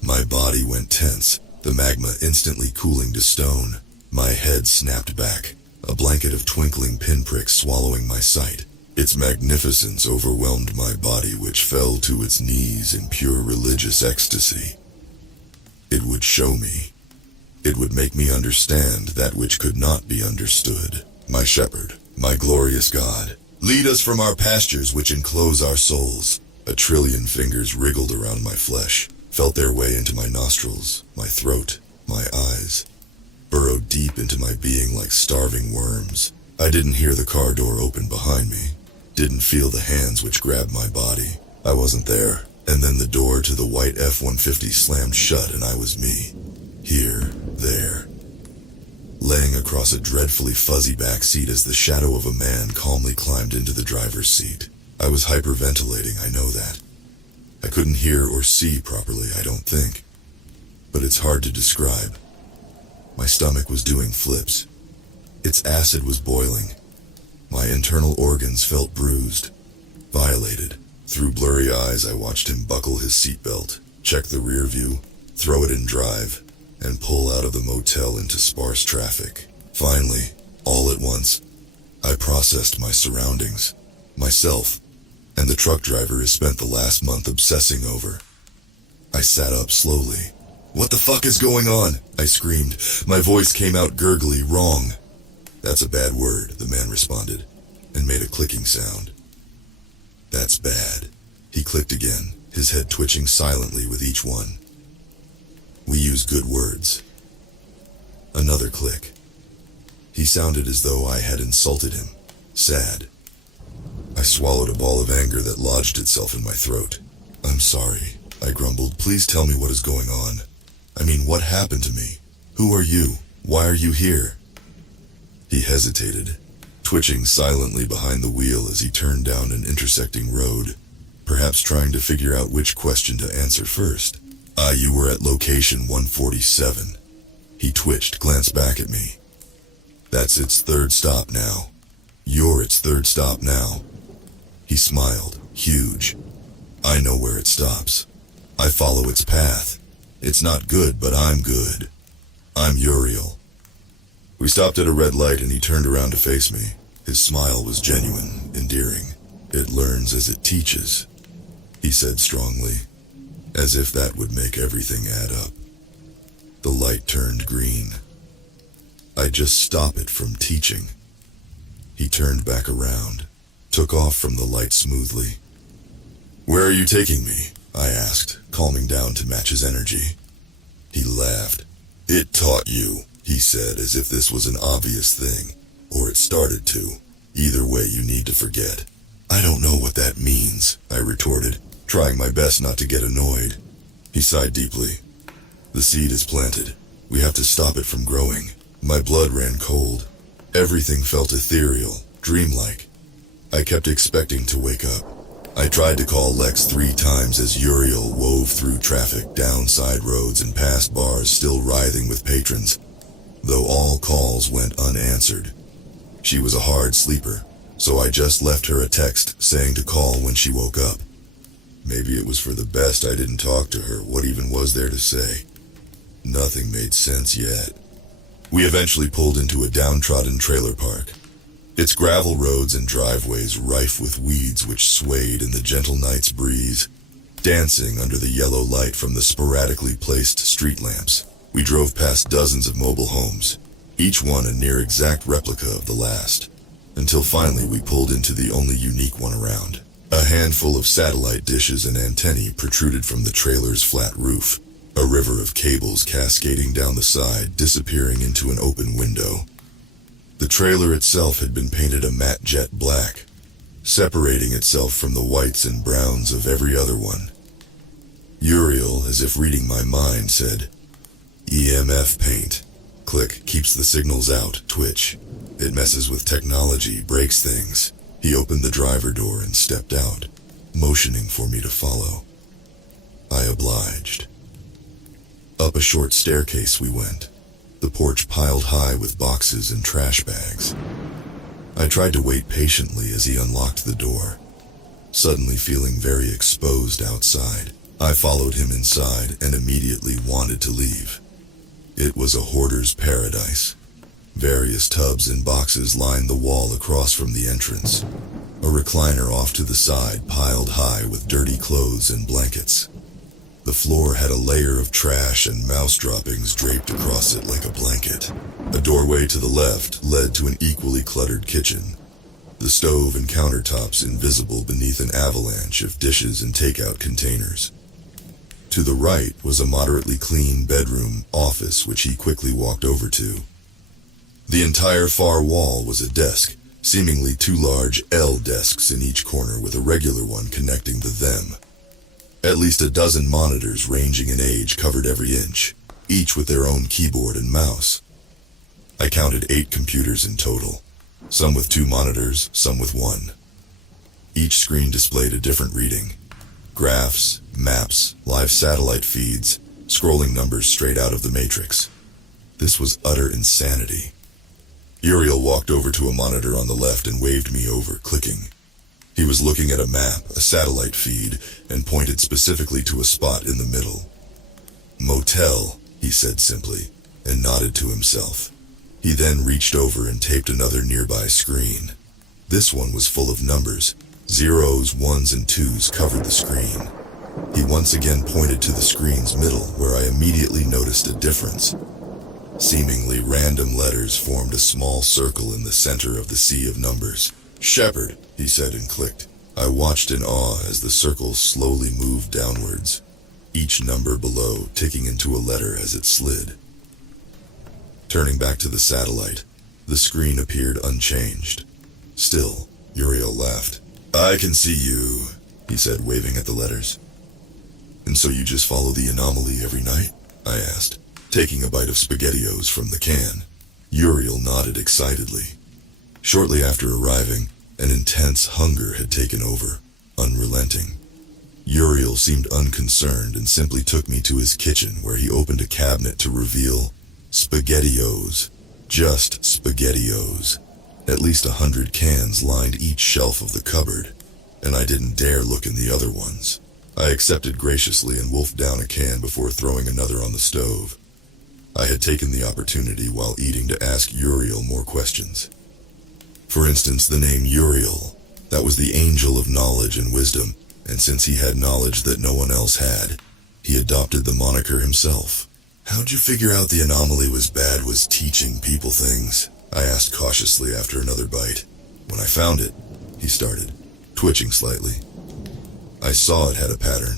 My body went tense, the magma instantly cooling to stone. My head snapped back, a blanket of twinkling pinpricks swallowing my sight. Its magnificence overwhelmed my body, which fell to its knees in pure religious ecstasy. It would show me. It would make me understand that which could not be understood. My shepherd, my glorious God, lead us from our pastures which enclose our souls. A trillion fingers wriggled around my flesh, felt their way into my nostrils, my throat, my eyes, burrowed deep into my being like starving worms. I didn't hear the car door open behind me, didn't feel the hands which grabbed my body. I wasn't there. And then the door to the white F-150 slammed shut and I was me. Here, there, laying across a dreadfully fuzzy back seat as the shadow of a man calmly climbed into the driver's seat. I was hyperventilating, I know that. I couldn't hear or see properly, I don't think. But it's hard to describe. My stomach was doing flips. Its acid was boiling. My internal organs felt bruised, violated. Through blurry eyes, I watched him buckle his seatbelt, check the rear view, throw it in drive, and pull out of the motel into sparse traffic. Finally, all at once, I processed my surroundings, myself, and the truck driver I spent the last month obsessing over. I sat up slowly. "What the fuck is going on?" I screamed. My voice came out gurgly, wrong. "That's a bad word," the man responded, and made a clicking sound. "That's bad." He clicked again, his head twitching silently with each one. "We use good words." Another click. He sounded as though I had insulted him. Sad. I swallowed a ball of anger that lodged itself in my throat. "I'm sorry," I grumbled. "Please tell me what is going on. I mean, what happened to me? Who are you? Why are you here?" He hesitated, twitching silently behind the wheel as he turned down an intersecting road, perhaps trying to figure out which question to answer first. You were at location 147. He twitched, glanced back at me. "That's its third stop now. You're its third stop now." He smiled, huge. "I know where it stops. I follow its path. It's not good, but I'm good. I'm Uriel." We stopped at a red light and he turned around to face me. His smile was genuine, endearing. "It learns as it teaches," he said strongly, as if that would make everything add up. The light turned green. "I just stop it from teaching." He turned back around, took off from the light smoothly. "Where are you taking me?" I asked, calming down to match his energy. He laughed. "It taught you," he said, as if this was an obvious thing, or it started to. "Either way, you need to forget." "I don't know what that means," I retorted, trying my best not to get annoyed. He sighed deeply. "The seed is planted. We have to stop it from growing." My blood ran cold. Everything felt ethereal, dreamlike. I kept expecting to wake up. I tried to call Lex 3 times as Uriel wove through traffic, down side roads and past bars still writhing with patrons, though all calls went unanswered. She was a hard sleeper, so I just left her a text saying to call when she woke up. Maybe it was for the best I didn't talk to her. What even was there to say? Nothing made sense yet. We eventually pulled into a downtrodden trailer park. Its gravel roads and driveways rife with weeds which swayed in the gentle night's breeze, dancing under the yellow light from the sporadically placed street lamps. We drove past dozens of mobile homes, each one a near exact replica of the last, until finally we pulled into the only unique one around. A handful of satellite dishes and antennae protruded from the trailer's flat roof, a river of cables cascading down the side, disappearing into an open window. The trailer itself had been painted a matte jet black, separating itself from the whites and browns of every other one. Uriel, as if reading my mind, said, "EMF paint. Click, keeps the signals out, twitch. It messes with technology, breaks things." He opened the driver door and stepped out, motioning for me to follow. I obliged. Up a short staircase we went, the porch piled high with boxes and trash bags. I tried to wait patiently as he unlocked the door, suddenly feeling very exposed outside. I followed him inside and immediately wanted to leave. It was a hoarder's paradise. Various tubs and boxes lined the wall across from the entrance. A recliner off to the side piled high with dirty clothes and blankets. The floor had a layer of trash and mouse droppings draped across it like a blanket. A doorway to the left led to an equally cluttered kitchen, the stove and countertops invisible beneath an avalanche of dishes and takeout containers. To the right was a moderately clean bedroom office which he quickly walked over to. The entire far wall was a desk, seemingly two large L desks in each corner with a regular one connecting to them. At least a dozen monitors ranging in age covered every inch, each with their own keyboard and mouse. I counted 8 computers in total, some with 2 monitors, some with 1. Each screen displayed a different reading. Graphs, maps, live satellite feeds, scrolling numbers straight out of the Matrix. This was utter insanity. Uriel walked over to a monitor on the left and waved me over, clicking. He was looking at a map, a satellite feed, and pointed specifically to a spot in the middle. Motel, he said simply, and nodded to himself. He then reached over and taped another nearby screen. This one was full of numbers. 0s, 1s, and 2s covered the screen. He once again pointed to the screen's middle, where I immediately noticed a difference. Seemingly random letters formed a small circle in the center of the sea of numbers. Shepard, he said and clicked. I watched in awe as the circles slowly moved downwards, each number below ticking into a letter as it slid. Turning back to the satellite, the screen appeared unchanged. Still, Uriel laughed. I can see you, he said, waving at the letters. And so you just follow the anomaly every night? I asked, taking a bite of SpaghettiOs from the can. Uriel nodded excitedly. Shortly after arriving, an intense hunger had taken over, unrelenting. Uriel seemed unconcerned and simply took me to his kitchen, where he opened a cabinet to reveal SpaghettiOs. Just SpaghettiOs. At least 100 cans lined each shelf of the cupboard, and I didn't dare look in the other ones. I accepted graciously and wolfed down a can before throwing another on the stove. I had taken the opportunity while eating to ask Uriel more questions. For instance, the name Uriel, that was the angel of knowledge and wisdom, and since he had knowledge that no one else had, he adopted the moniker himself. How'd you figure out the anomaly was teaching people things? I asked cautiously after another bite. When I found it, he started, twitching slightly. I saw it had a pattern.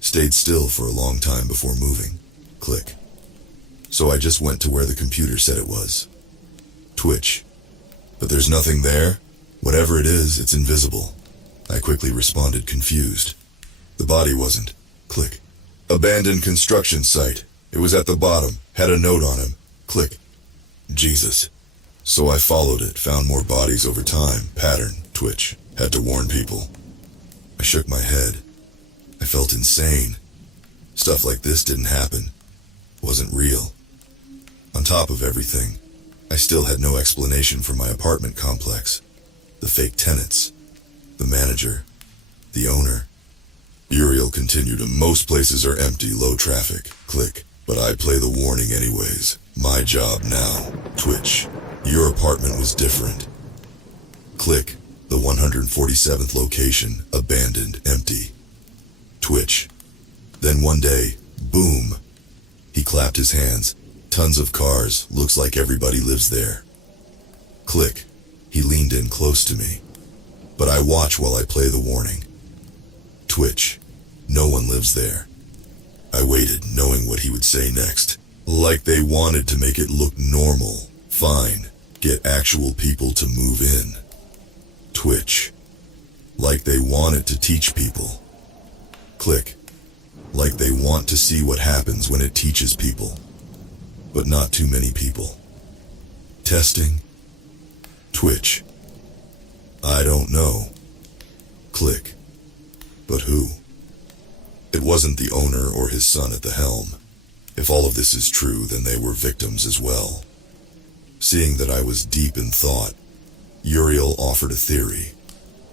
Stayed still for a long time before moving. Click. So I just went to where the computer said it was. Twitch. But there's nothing there? Whatever it is, it's invisible. I quickly responded, confused. The body wasn't. Click. Abandoned construction site. It was at the bottom, had a note on him. Click. Jesus. So I followed it, found more bodies over time. Pattern. Twitch. Had to warn people. I shook my head. I felt insane. Stuff like this didn't happen. Wasn't real. On top of everything, I still had no explanation for my apartment complex. The fake tenants. The manager. The owner. Uriel continued, most places are empty, low traffic. Click. But I play the warning anyways. My job now. Twitch. Your apartment was different. Click. The 147th location, abandoned, empty. Twitch. Then one day, boom. He clapped his hands. Tons of cars, looks like everybody lives there. Click. He leaned in close to me. But I watch while I play the warning. Twitch. No one lives there. I waited, knowing what he would say next. Like they wanted to make it look normal. Fine. Get actual people to move in. Twitch. Like they wanted to teach people. Click. Like they want to see what happens when it teaches people. But not too many people. Testing. Twitch. I don't know. Click. But who? It wasn't the owner or his son at the helm. If all of this is true, then they were victims as well. Seeing that I was deep in thought, Uriel offered a theory.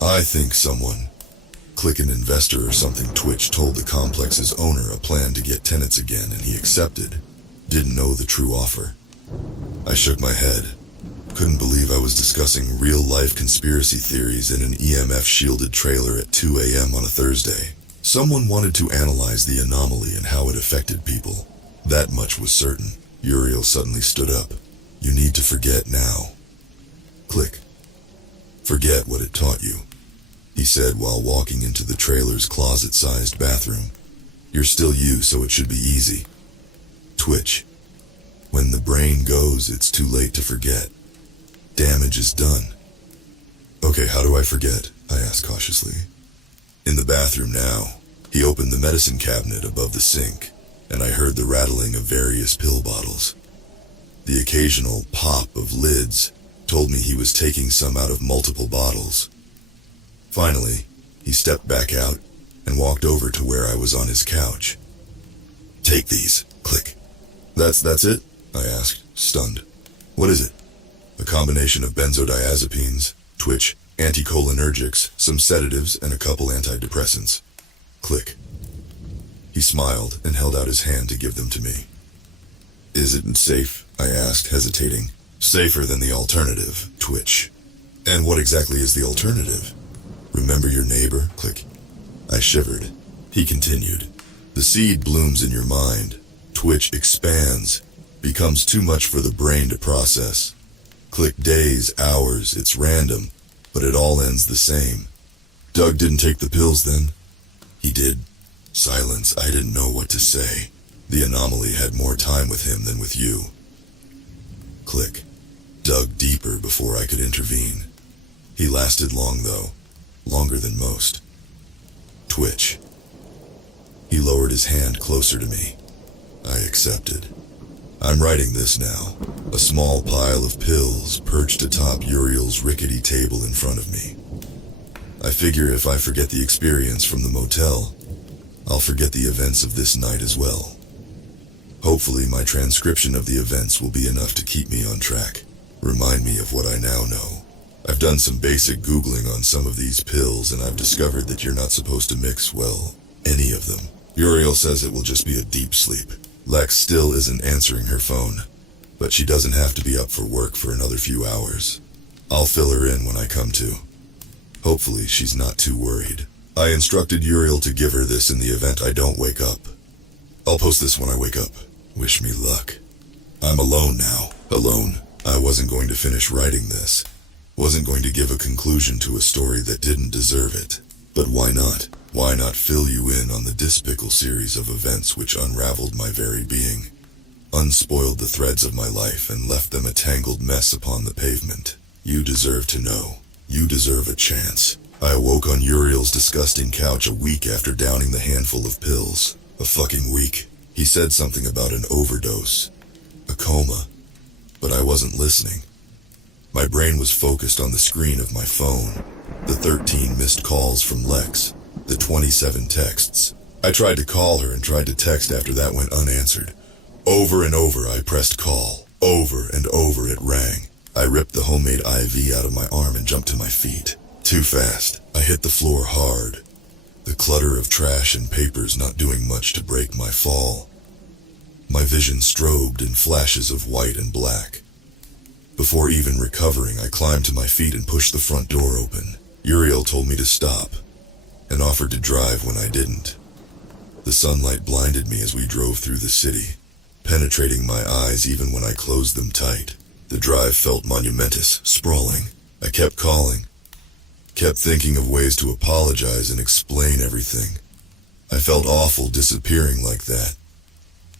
I think someone, click an investor or something, Twitch told the complex's owner a plan to get tenants again and he accepted. Didn't know the true offer. I shook my head. couldn't believe I was discussing real-life conspiracy theories in an EMF-shielded trailer at 2 a.m. on a Thursday. Someone wanted to analyze the anomaly and how it affected people. That much was certain. Uriel suddenly stood up. You need to forget now. Click. Forget what it taught you, he said while walking into the trailer's closet-sized bathroom. You're still you, so it should be easy. Twitch. When the brain goes, it's too late to forget. Damage is done. Okay, how do I forget? I asked cautiously. In the bathroom now. He opened the medicine cabinet above the sink, and I heard the rattling of various pill bottles. The occasional pop of lids told me he was taking some out of multiple bottles. Finally, he stepped back out and walked over to where I was on his couch. Take these. Click. That's it? I asked, stunned. What is it? A combination of benzodiazepines, Twitch, anticholinergics, some sedatives, and a couple antidepressants. Click. He smiled and held out his hand to give them to me. Is it safe? I asked, hesitating. Safer than the alternative, Twitch. And what exactly is the alternative? Remember your neighbor? Click. I shivered. He continued. The seed blooms in your mind. Twitch expands. Becomes too much for the brain to process. Click days, hours, it's random, but it all ends the same. Doug didn't take the pills then? He did. Silence. I didn't know what to say. The anomaly had more time with him than with you. Click. Dug deeper before I could intervene. He lasted long though. Longer than most. Twitch. He lowered his hand closer to me. I accepted. I'm writing this now. A small pile of pills perched atop Uriel's rickety table in front of me. I figure if I forget the experience from the motel, I'll forget the events of this night as well. Hopefully my transcription of the events will be enough to keep me on track. Remind me of what I now know. I've done some basic Googling on some of these pills and I've discovered that you're not supposed to mix, well, any of them. Uriel says it will just be a deep sleep. Lex still isn't answering her phone, but she doesn't have to be up for work for another few hours. I'll fill her in when I come to. Hopefully she's not too worried. I instructed Uriel to give her this in the event I don't wake up. I'll post this when I wake up. Wish me luck. I'm alone now. Alone. I wasn't going to finish writing this. Wasn't going to give a conclusion to a story that didn't deserve it. But why not? Why not fill you in on the despicable series of events which unraveled my very being, unspoiled the threads of my life and left them a tangled mess upon the pavement? You deserve to know. You deserve a chance. I awoke on Uriel's disgusting couch a week after downing the handful of pills. A fucking week. He said something about an overdose. A coma. But I wasn't listening. My brain was focused on the screen of my phone. The 13 missed calls from Lex. The 27 texts. I tried to call her and tried to text after that went unanswered. Over and over I pressed call. Over and over it rang. I ripped the homemade IV out of my arm and jumped to my feet. Too fast. I hit the floor hard. The clutter of trash and papers not doing much to break my fall. My vision strobed in flashes of white and black. Before even recovering, I climbed to my feet and pushed the front door open. Uriel told me to stop, and offered to drive when I didn't. The sunlight blinded me as we drove through the city, penetrating my eyes even when I closed them tight. The drive felt monumentous, sprawling. I kept calling, kept thinking of ways to apologize and explain everything. I felt awful disappearing like that.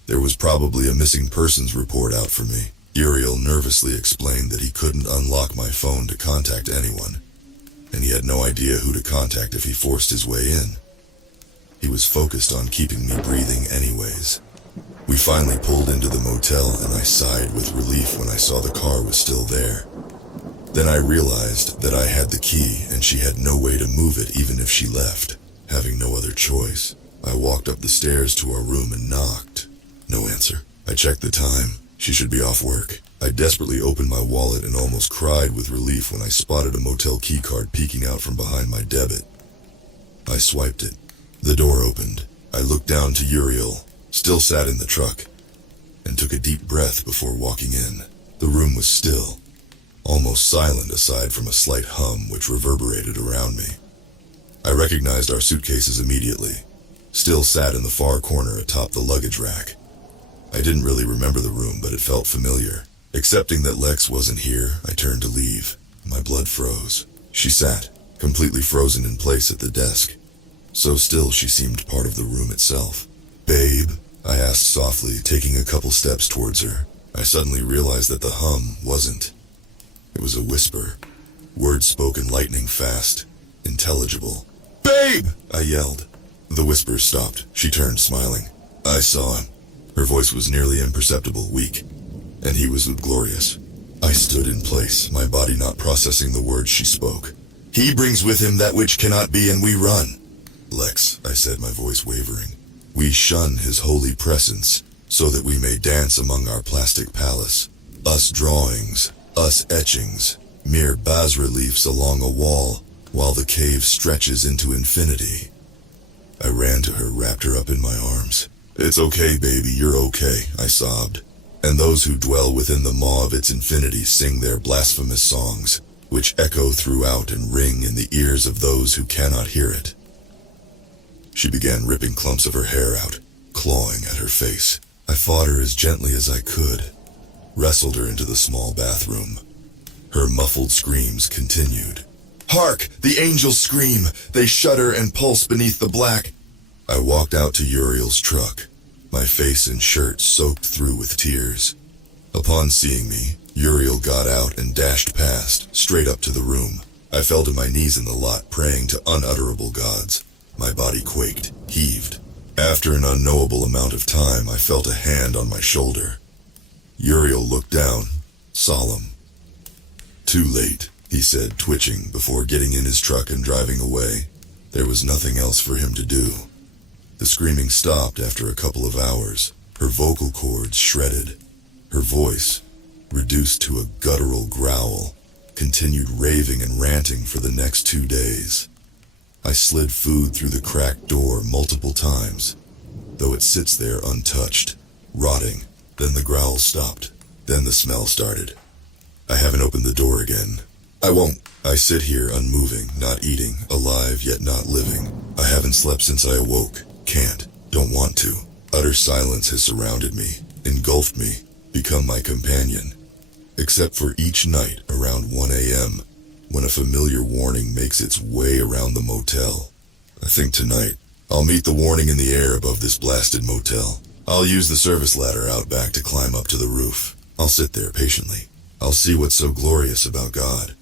There was probably a missing persons report out for me. Uriel nervously explained that he couldn't unlock my phone to contact anyone, and he had no idea who to contact if he forced his way in. He was focused on keeping me breathing anyways. We finally pulled into the motel and I sighed with relief when I saw the car was still there. Then I realized that I had the key and she had no way to move it even if she left. Having no other choice, I walked up the stairs to our room and knocked. No answer. I checked the time. She should be off work. I desperately opened my wallet and almost cried with relief when I spotted a motel keycard peeking out from behind my debit. I swiped it. The door opened. I looked down to Uriel, still sat in the truck, and took a deep breath before walking in. The room was still, almost silent aside from a slight hum which reverberated around me. I recognized our suitcases immediately, still sat in the far corner atop the luggage rack. I didn't really remember the room, but it felt familiar. Accepting that Lex wasn't here, I turned to leave. My blood froze. She sat, completely frozen in place at the desk. So still she seemed part of the room itself. "Babe?" I asked softly, taking a couple steps towards her. I suddenly realized that the hum wasn't. It was a whisper. Words spoken lightning fast, intelligible. "Babe!" I yelled. The whisper stopped. She turned, smiling. I saw him. Her voice was nearly imperceptible, weak, and he was glorious. I stood in place, my body not processing the words she spoke. "He brings with him that which cannot be, and we run." "Lex," I said, my voice wavering. "We shun his holy presence, so that we may dance among our plastic palace. Us drawings, us etchings, mere bas-reliefs along a wall, while the cave stretches into infinity." I ran to her, wrapped her up in my arms. "It's okay, baby, you're okay," I sobbed. "And those who dwell within the maw of its infinity sing their blasphemous songs, which echo throughout and ring in the ears of those who cannot hear it." She began ripping clumps of her hair out, clawing at her face. I fought her as gently as I could, wrestled her into the small bathroom. Her muffled screams continued. "Hark! The angels scream! They shudder and pulse beneath the black." I walked out to Uriel's truck, my face and shirt soaked through with tears. Upon seeing me, Uriel got out and dashed past, straight up to the room. I fell to my knees in the lot, praying to unutterable gods. My body quaked, heaved. After an unknowable amount of time, I felt a hand on my shoulder. Uriel looked down, solemn. "Too late," he said, twitching, before getting in his truck and driving away. There was nothing else for him to do. The screaming stopped after a couple of hours, her vocal cords shredded. Her voice, reduced to a guttural growl, continued raving and ranting for the next 2 days. I slid food through the cracked door multiple times, though it sits there untouched, rotting. Then the growl stopped. Then the smell started. I haven't opened the door again. I won't. I sit here unmoving, not eating, alive yet not living. I haven't slept since I awoke. Can't. Don't want to. Utter silence has surrounded me, engulfed me, become my companion. Except for each night around 1 a.m., when a familiar warning makes its way around the motel. I think tonight, I'll meet the warning in the air above this blasted motel. I'll use the service ladder out back to climb up to the roof. I'll sit there patiently. I'll see what's so glorious about God.